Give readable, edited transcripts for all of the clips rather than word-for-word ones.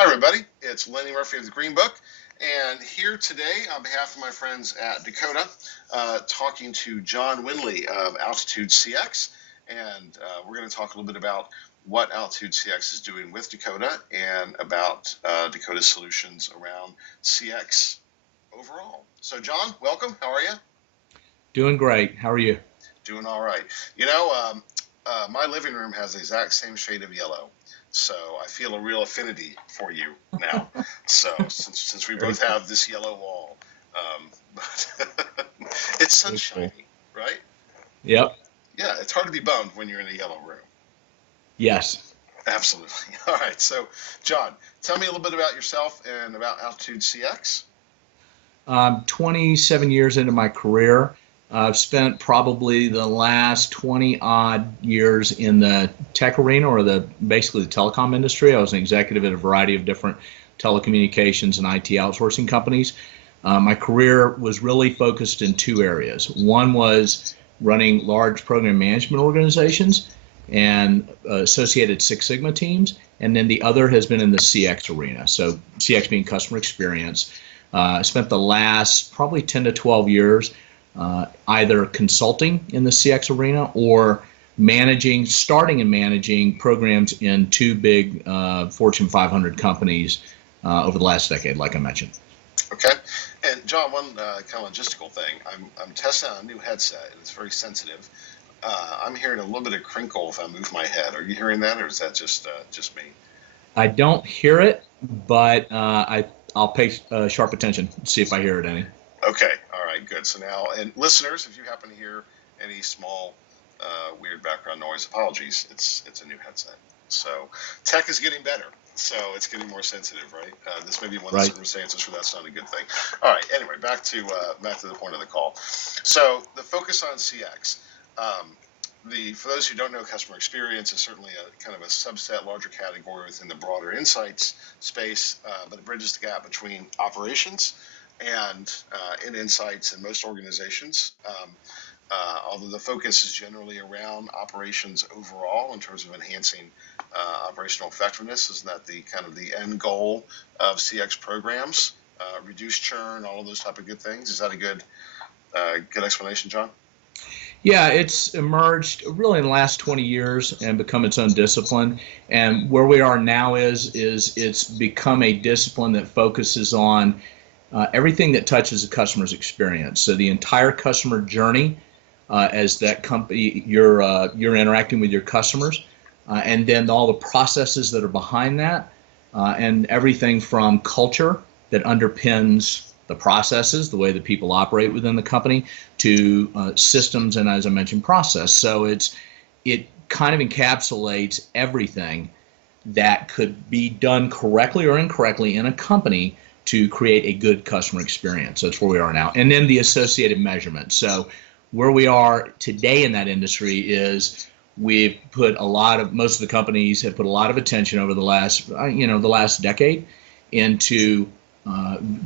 Hi, everybody. It's Lenny Murphy of the Green Book, and here today on behalf of my friends at Decooda, talking to Jon Windley of Altitude CX, and we're going to talk a little bit about what Altitude CX is doing with Decooda and about Decooda's solutions around CX overall. So, Jon, welcome. How are you? Doing great. How are you? Doing all right. My living room has the exact same shade of yellow. So I feel a real affinity for you now. So since we Very both cool. have this yellow wall, but it's Very cool. sunshiny, right? Yep. Yeah, it's hard to be bummed when you're in a yellow room. Yes. Absolutely. All right. So, Jon, tell me a little bit about yourself and about Altitude CX. 27 years into my career. I've spent probably the last 20 odd years in the tech arena or basically the telecom industry. I was an executive at a variety of different telecommunications and IT outsourcing companies. My career was really focused in two areas. One was running large program management organizations and associated Six Sigma teams. And then the other has been in the CX arena. So CX being customer experience. I spent the last probably 10 to 12 years either consulting in the CX arena or starting and managing programs in two big Fortune 500 companies over the last decade, like I mentioned. Okay. And Jon, one kind of logistical thing. I'm testing out a new headset, and it's very sensitive. I'm hearing a little bit of crinkle if I move my head. Are you hearing that, or is that just me? I don't hear it, but I'll pay sharp attention, see if I hear it any. Okay, all right, good. So now, and listeners, if you happen to hear any small weird background noise, apologies. It's a new headset. So tech is getting better. So it's getting more sensitive, right? This may be one of the Right. circumstances where that's not a good thing. All right. Anyway, back to the point of the call. So the focus on CX. Um, for those who don't know, customer experience is certainly a kind of a subset, larger category within the broader insights space, but it bridges the gap between operations and in insights in most organizations. Although the focus is generally around operations overall in terms of enhancing operational effectiveness, isn't that the kind of the end goal of CX programs? Reduce churn, all of those type of good things. Is that a good explanation, Jon? Yeah, it's emerged really in the last 20 years and become its own discipline. And where we are now is it's become a discipline that focuses on everything that touches the customer's experience. So the entire customer journey, as that company you're interacting with your customers, and then all the processes that are behind that, and everything from culture that underpins the processes, the way that people operate within the company, to systems and, as I mentioned, process. So it kind of encapsulates everything that could be done correctly or incorrectly in a company to create a good customer experience. That's where we are now. And then the associated measurement. So where we are today in that industry is most of the companies have put a lot of attention over the last decade into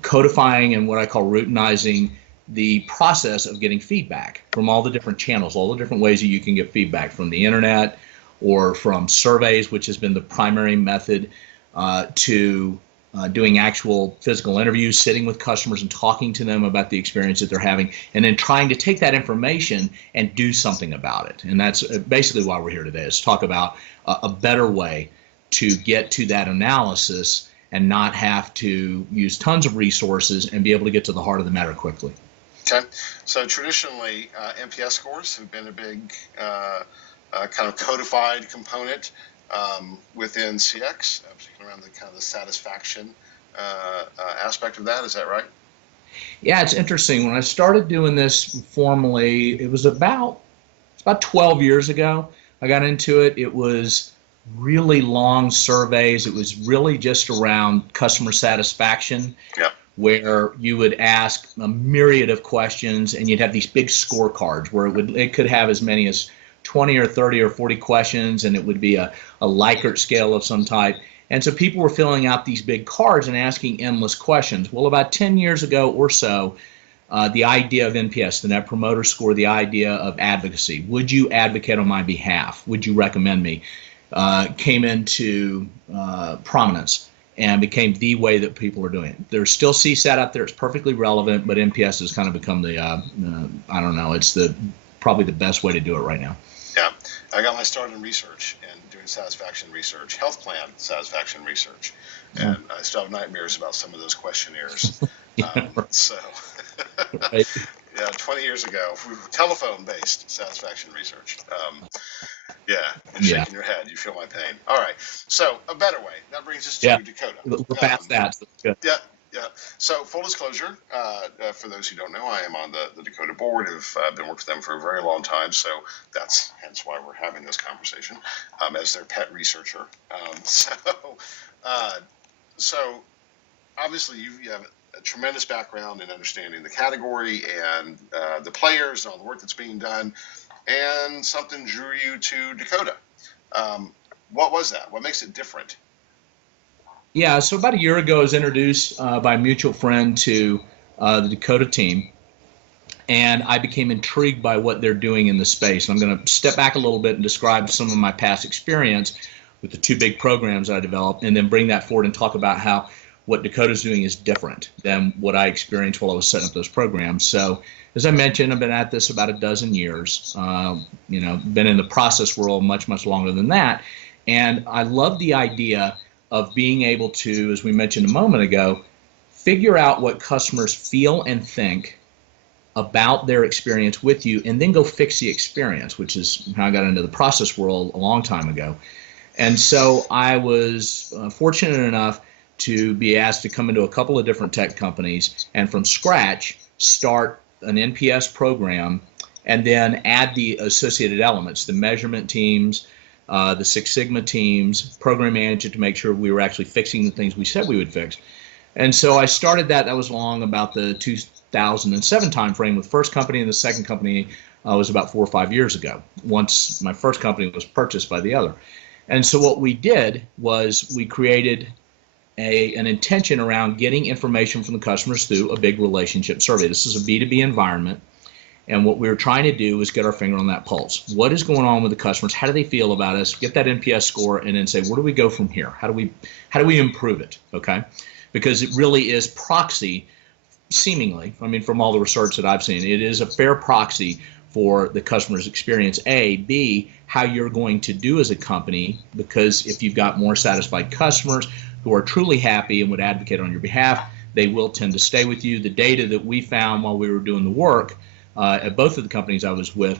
codifying and what I call routinizing the process of getting feedback from all the different channels, all the different ways that you can get feedback from the internet or from surveys, which has been the primary method, to doing actual physical interviews, sitting with customers and talking to them about the experience that they're having, and then trying to take that information and do something about it. And that's basically why we're here today, is talk about a better way to get to that analysis and not have to use tons of resources and be able to get to the heart of the matter quickly. Okay. So traditionally, NPS scores have been a big kind of codified component within CX, particularly around the kind of the satisfaction aspect of that. Is that right? Yeah, it's interesting. When I started doing this formally, it's about 12 years ago. I got into it. It was really long surveys. It was really just around customer satisfaction, Yeah. where you would ask a myriad of questions and you'd have these big scorecards where it could have as many as 20 or 30 or 40 questions, and it would be a Likert scale of some type. And so people were filling out these big cards and asking endless questions. Well, about 10 years ago or so, the idea of NPS, the Net Promoter Score, the idea of advocacy, would you advocate on my behalf? Would you recommend me? Came into prominence. and became the way that people are doing it. There's still CSAT out there. It's perfectly relevant, but NPS has kind of become the, I don't know, it's probably the best way to do it right now. Yeah. I got my start in research and doing satisfaction research, health plan satisfaction research. And I still have nightmares about some of those questionnaires. So, right. Yeah, 20 years ago, we were telephone-based satisfaction research. Yeah, and shaking your head, you feel my pain. All right, so a better way. That brings us to Decooda. We're past that. So good. Yeah. So full disclosure, for those who don't know, I am on the Decooda board. I've been working with them for a very long time, so that's hence why we're having this conversation as their pet researcher. So obviously you have a tremendous background in understanding the category and the players and all the work that's being done, and something drew you to Decooda. What was that? What makes it different? Yeah, so about a year ago, I was introduced by a mutual friend to the Decooda team, and I became intrigued by what they're doing in the space. And I'm going to step back a little bit and describe some of my past experience with the two big programs I developed, and then bring that forward and talk about how what Decooda's doing is different than what I experienced while I was setting up those programs. So, as I mentioned, I've been at this about a dozen years. Been in the process world much, much longer than that. And I love the idea of being able to, as we mentioned a moment ago, figure out what customers feel and think about their experience with you, and then go fix the experience, which is how I got into the process world a long time ago. And so I was fortunate enough to be asked to come into a couple of different tech companies and from scratch start an NPS program, and then add the associated elements, the measurement teams, the Six Sigma teams, program manager, to make sure we were actually fixing the things we said we would fix. And so I started that. That was along about the 2007 timeframe with first company, and the second company was about 4 or 5 years ago, once my first company was purchased by the other. And so what we did was we created an intention around getting information from the customers through a big relationship survey. This is a B2B environment, and what we were trying to do is get our finger on that pulse. What is going on with the customers? How do they feel about us? Get that NPS score, and then say, where do we go from here? How do we improve it? Okay, because it really is proxy, seemingly. I mean, from all the research that I've seen, it is a fair proxy for the customer's experience. A, B, how you're going to do as a company, because if you've got more satisfied customers who are truly happy and would advocate on your behalf, they will tend to stay with you. The data that we found while we were doing the work at both of the companies I was with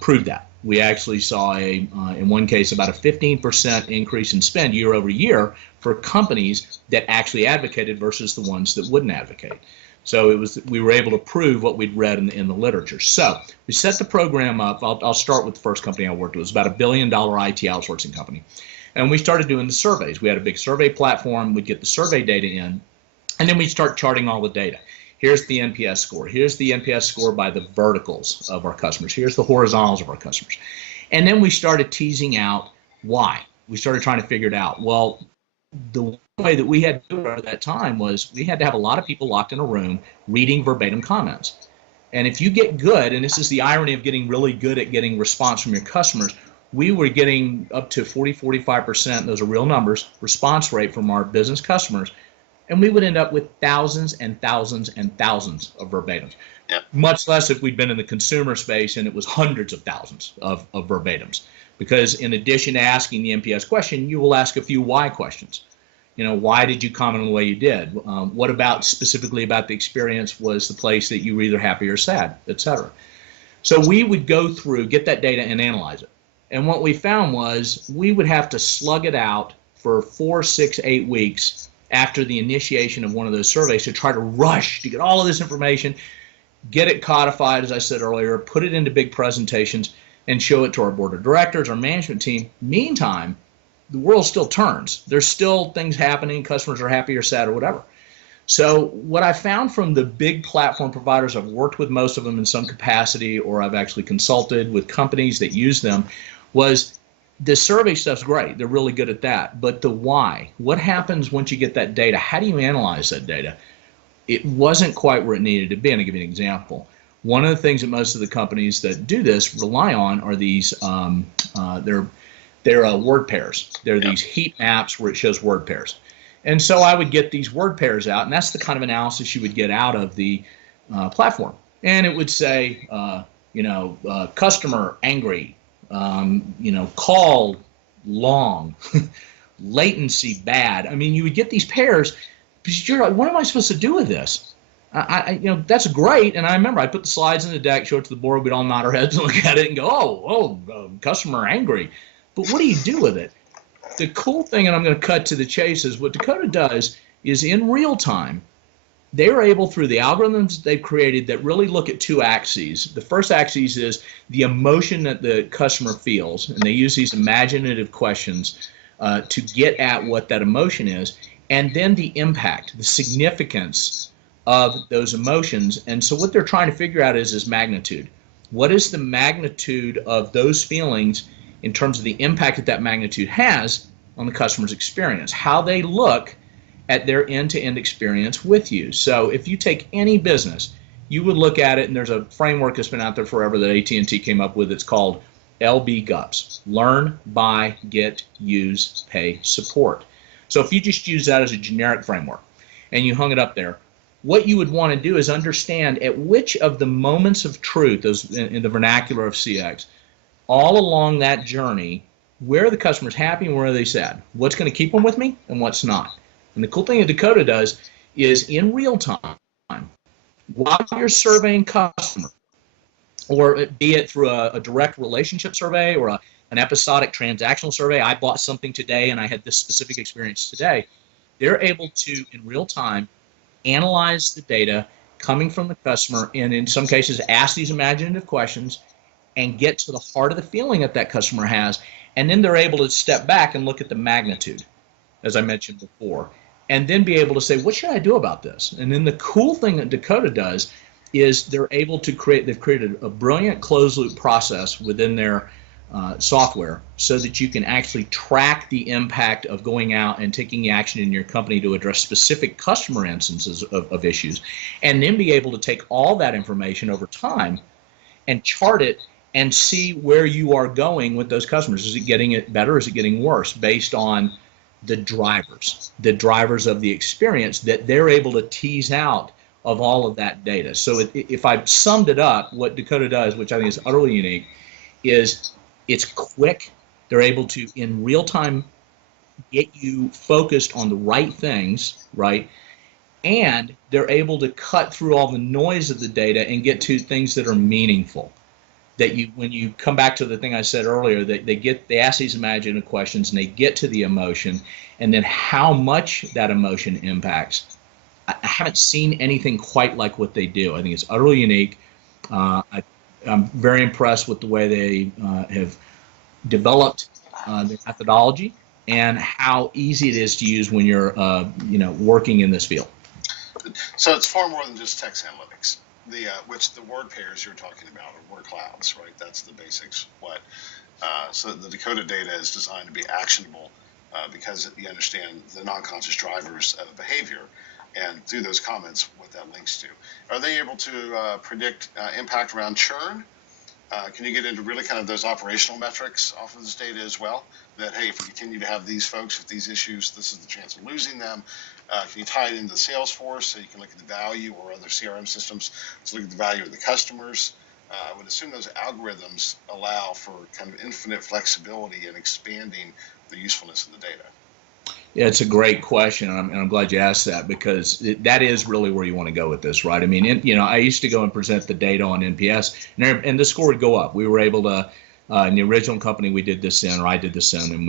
proved that. We actually saw in one case, about a 15% increase in spend year over year for companies that actually advocated versus the ones that wouldn't advocate. So we were able to prove what we'd read in the literature. So we set the program up. I'll start with the first company I worked with. It was about $1 billion IT outsourcing company. And we started doing the surveys. We had a big survey platform. We'd get the survey data in, and then we'd start charting all the data. Here's the NPS score. Here's the NPS score by the verticals of our customers. Here's the horizontals of our customers. And then we started teasing out why. We started trying to figure it out. Well, the way that we had to do it at that time was we had to have a lot of people locked in a room reading verbatim comments. And if you get good, and this is the irony of getting really good at getting response from your customers, we were getting up to 40-45%, those are real numbers, response rate from our business customers, and we would end up with thousands and thousands and thousands of verbatims. Yeah. Much less if we'd been in the consumer space and it was hundreds of thousands of verbatims. Because in addition to asking the NPS question, you will ask a few why questions. Why did you comment on the way you did? What about specifically about the experience was the place that you were either happy or sad, et cetera. So we would go through, get that data and analyze it. And what we found was we would have to slug it out for 4, 6, 8 weeks after the initiation of one of those surveys to try to rush to get all of this information, get it codified, as I said earlier, put it into big presentations, and show it to our board of directors, our management team. Meantime, the world still turns. There's still things happening. Customers are happy or sad or whatever. So what I found from the big platform providers, I've worked with most of them in some capacity, or I've actually consulted with companies that use them, was the survey stuff's great. They're really good at that. But the why, what happens once you get that data? How do you analyze that data? It wasn't quite where it needed to be. And I'll give you an example. One of the things that most of the companies that do this rely on are these, they're word pairs. They're these heat maps where it shows word pairs. And so I would get these word pairs out, and that's the kind of analysis you would get out of the platform. And it would say, customer angry, call long, latency bad. I mean, you would get these pairs because you're like, what am I supposed to do with this? That's great. And I remember I put the slides in the deck, show it to the board, we'd all nod our heads and look at it and go, customer angry. But what do you do with it? The cool thing, and I'm going to cut to the chase, is what Decooda does is in real time, they're able, through the algorithms they've created that really look at two axes. The first axis is the emotion that the customer feels, and they use these imaginative questions to get at what that emotion is, and then the impact, the significance of those emotions. And so what they're trying to figure out is magnitude. What is the magnitude of those feelings in terms of the impact that that magnitude has on the customer's experience, how they look at their end-to-end experience with you. So if you take any business, you would look at it, and there's a framework that's been out there forever that AT&T came up with. It's called LBGUPS, Learn, Buy, Get, Use, Pay, Support. So if you just use that as a generic framework and you hung it up there, what you would want to do is understand at which of the moments of truth, those in the vernacular of CX, all along that journey, where are the customers happy and where are they sad? What's going to keep them with me and what's not? And the cool thing that Decooda does is in real time, while you're surveying customers, or be it through a direct relationship survey or an episodic transactional survey, I bought something today and I had this specific experience today, they're able to, in real time, analyze the data coming from the customer and in some cases ask these imaginative questions and get to the heart of the feeling that that customer has. And then they're able to step back and look at the magnitude, as I mentioned before, and then be able to say, what should I do about this? And then the cool thing that Decooda does is they're able to they've created a brilliant closed loop process within their software so that you can actually track the impact of going out and taking the action in your company to address specific customer instances of issues, and then be able to take all that information over time and chart it and see where you are going with those customers. Is it getting it better? Is it getting worse? Based on the drivers of the experience that they're able to tease out of all of that data. So if I've summed it up, what Decooda does, which I think is utterly unique, is it's quick. They're able to, in real time, get you focused on the right things, right? And they're able to cut through all the noise of the data and get to things that are meaningful. That you, when you come back to the thing I said earlier, that they ask these imaginative questions and they get to the emotion, and then how much that emotion impacts. I haven't seen anything quite like what they do. I think it's utterly unique. I'm very impressed with the way they have developed their methodology and how easy it is to use when you're working in this field. So it's far more than just text analytics. Which the word pairs you're talking about are word clouds, right? That's the basics. So the Decooda data is designed to be actionable because you understand the non-conscious drivers of behavior, and through those comments, what that links to. Are they able to predict impact around churn? Can you get into really kind of those operational metrics off of this data as well? That, hey, if we continue to have these folks with these issues, this is the chance of losing them. Can you tie it into Salesforce so you can look at the value, or other CRM systems to look at the value of the customers? I would assume those algorithms allow for kind of infinite flexibility in expanding the usefulness of the data. Yeah, it's a great question, and I'm glad you asked that, because that is really where you want to go with this, right? I mean, I used to go and present the data on NPS, and the score would go up. We were able to, in the original company we did this in, or I did this in, and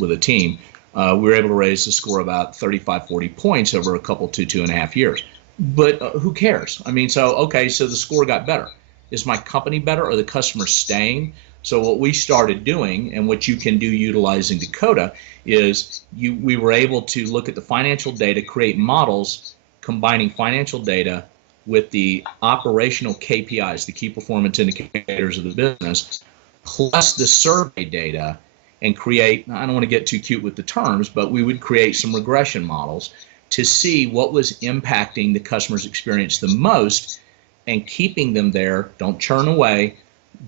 with a team, we were able to raise the score about 35, 40 points over a couple, 2.5 years. But who cares? I mean, so the score got better. Is my company better, or the customer staying? So what we started doing, and what you can do utilizing Decooda, is we were able to look at the financial data, create models combining financial data with the operational KPIs, the key performance indicators of the business, plus the survey data, and create, I don't want to get too cute with the terms, but we would create some regression models to see what was impacting the customer's experience the most and keeping them there, don't churn away,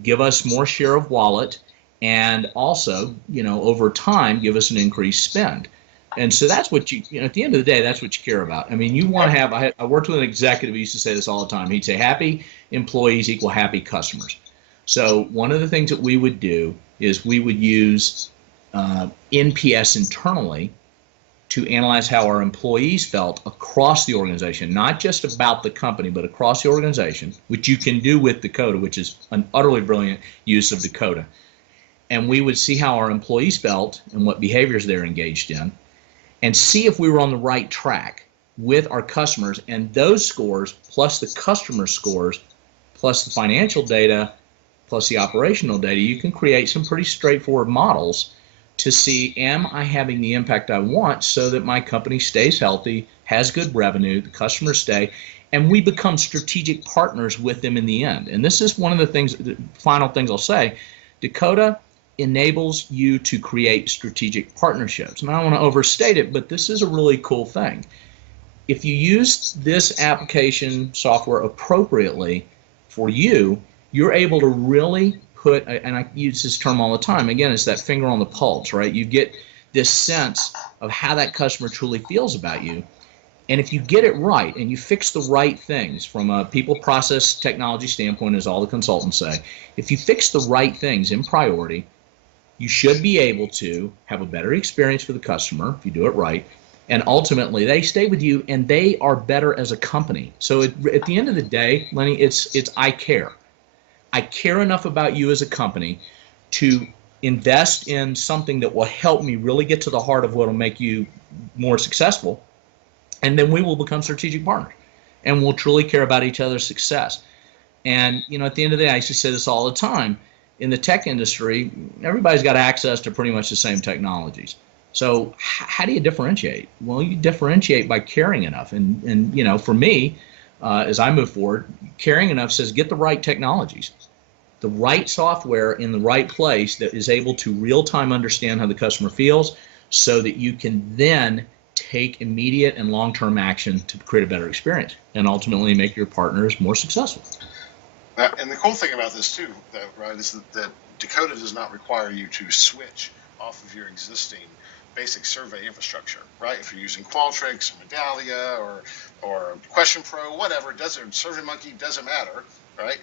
give us more share of wallet, and also, over time, give us an increased spend. And so that's what at the end of the day, that's what you care about. I mean, you want to have, I worked with an executive who used to say this all the time. He'd say, happy employees equal happy customers. So one of the things that we would do is we would use NPS internally to analyze how our employees felt across the organization, not just about the company, but across the organization, which you can do with Decooda, which is an utterly brilliant use of Decooda. And we would see how our employees felt and what behaviors they're engaged in, and see if we were on the right track with our customers. And those scores, plus the customer scores, plus the financial data, plus the operational data, you can create some pretty straightforward models to see, am I having the impact I want so that my company stays healthy, has good revenue, the customers stay, and we become strategic partners with them in the end. And this is one of the things, the final things I'll say. Decooda enables you to create strategic partnerships. And I don't want to overstate it, but this is a really cool thing. If you use this application software appropriately for you, you're able to really put, and I use this term all the time, again, it's that finger on the pulse, right? You get this sense of how that customer truly feels about you. And if you get it right and you fix the right things from a people, process, technology standpoint, as all the consultants say, if you fix the right things in priority, you should be able to have a better experience for the customer if you do it right. And ultimately, they stay with you and they are better as a company. So at the end of the day, Lenny, it's I care. I care enough about you as a company to invest in something that will help me really get to the heart of what will make you more successful. And then we will become strategic partners and we'll truly care about each other's success. And, at the end of the day, I used to say this all the time. In the tech industry, everybody's got access to pretty much the same technologies. So how do you differentiate? Well, you differentiate by caring enough. And for me, as I move forward, caring enough says get the right technologies, the right software in the right place that is able to real-time understand how the customer feels so that you can then take immediate and long-term action to create a better experience and ultimately make your partners more successful. And the cool thing about this too, right, is that Decooda does not require you to switch off of your existing basic survey infrastructure, right? If you're using Qualtrics or Medallia or Question Pro, whatever, SurveyMonkey, doesn't matter, right?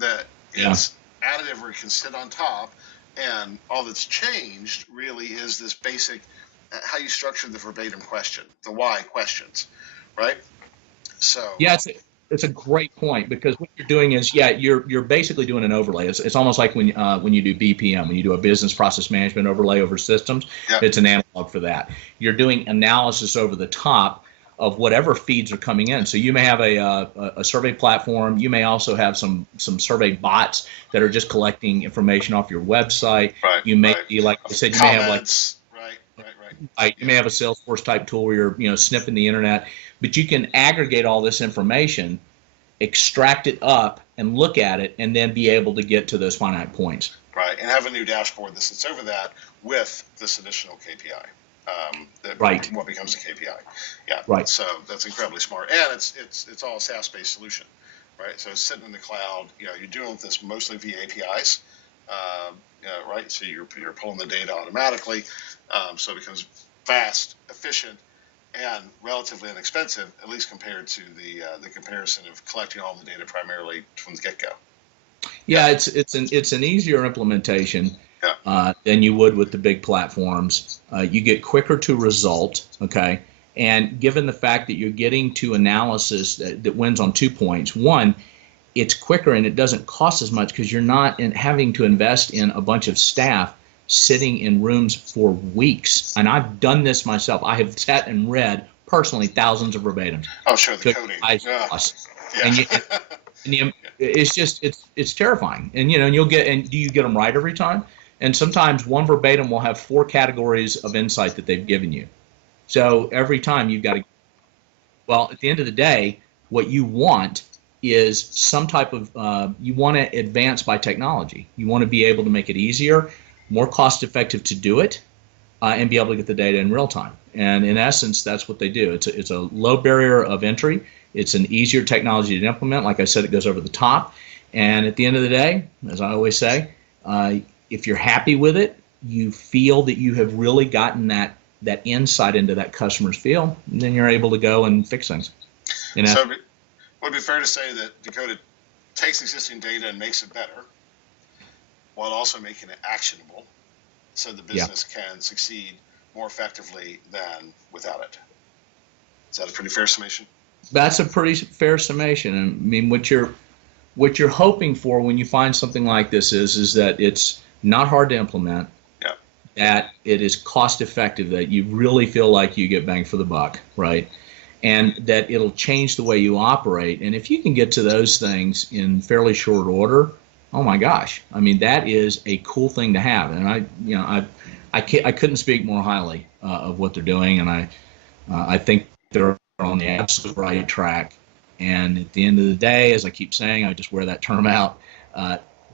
That it's additive or it can sit on top, and all that's changed really is this basic how you structure the verbatim question, the why questions, right? So it's a great point, because what you're doing is you're basically doing an overlay. It's almost like when you do BPM, when you do a business process management overlay over systems. It's an analog for that. You're doing analysis over the top of whatever feeds are coming in. So you may have a survey platform. You may also have some survey bots that are just collecting information off your website. You may be, like I said, you may have you may have a Salesforce type tool where you're sniffing the internet, but you can aggregate all this information, extract it up, and look at it, and then be able to get to those finite points. Right, and have a new dashboard that sits over that with this additional KPI. What becomes a KPI? Yeah. Right. So that's incredibly smart, and it's all a SaaS-based solution, right? So it's sitting in the cloud. You're doing this mostly via APIs, right? So you're pulling the data automatically, so it becomes fast, efficient, and relatively inexpensive, at least compared to the comparison of collecting all the data primarily from the get-go. Yeah, it's an easier implementation than you would with the big platforms. You get quicker to result, okay? And given the fact that you're getting to analysis that wins on 2 points, one, it's quicker and it doesn't cost as much because you're not having to invest in a bunch of staff sitting in rooms for weeks. And I've done this myself. I have sat and read personally thousands of verbatims. Oh, sure, the coding. And it's terrifying. And do you get them right every time? And sometimes one verbatim will have 4 categories of insight that they've given you. So every time you've got to, well, at the end of the day, what you want is some type of, you want to advance by technology. You want to be able to make it easier, more cost effective to do it, and be able to get the data in real time. And in essence, that's what they do. It's a low barrier of entry. It's an easier technology to implement. Like I said, it goes over the top. And at the end of the day, as I always say, if you're happy with it, you feel that you have really gotten that that insight into that customer's field, and then you're able to go and fix things. So would it be fair to say that Decooda takes existing data and makes it better while also making it actionable so the business can succeed more effectively than without it? Is that a pretty fair summation? That's a pretty fair summation. I mean, what you're hoping for when you find something like this is that it's not hard to implement, that it is cost effective, that you really feel like you get bang for the buck, right? And that it'll change the way you operate. And if you can get to those things in fairly short order, oh my gosh, I mean, that is a cool thing to have. And I couldn't speak more highly of what they're doing, and I think they're on the absolute right track. And at the end of the day, as I keep saying, I just wear that term out,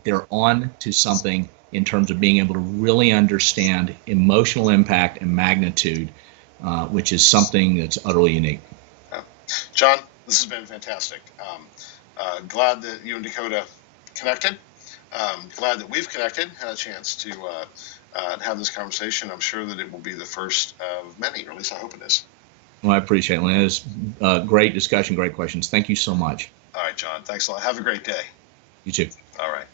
they're on to something in terms of being able to really understand emotional impact and magnitude, which is something that's utterly unique. Jon, this has been fantastic. Glad that you and Decooda connected. Glad that we've connected, had a chance to have this conversation. I'm sure that it will be the first of many, or at least I hope it is. Well, I appreciate it, Lynn. It was a great discussion, great questions. Thank you so much. All right, Jon. Thanks a lot. Have a great day. You too. All right.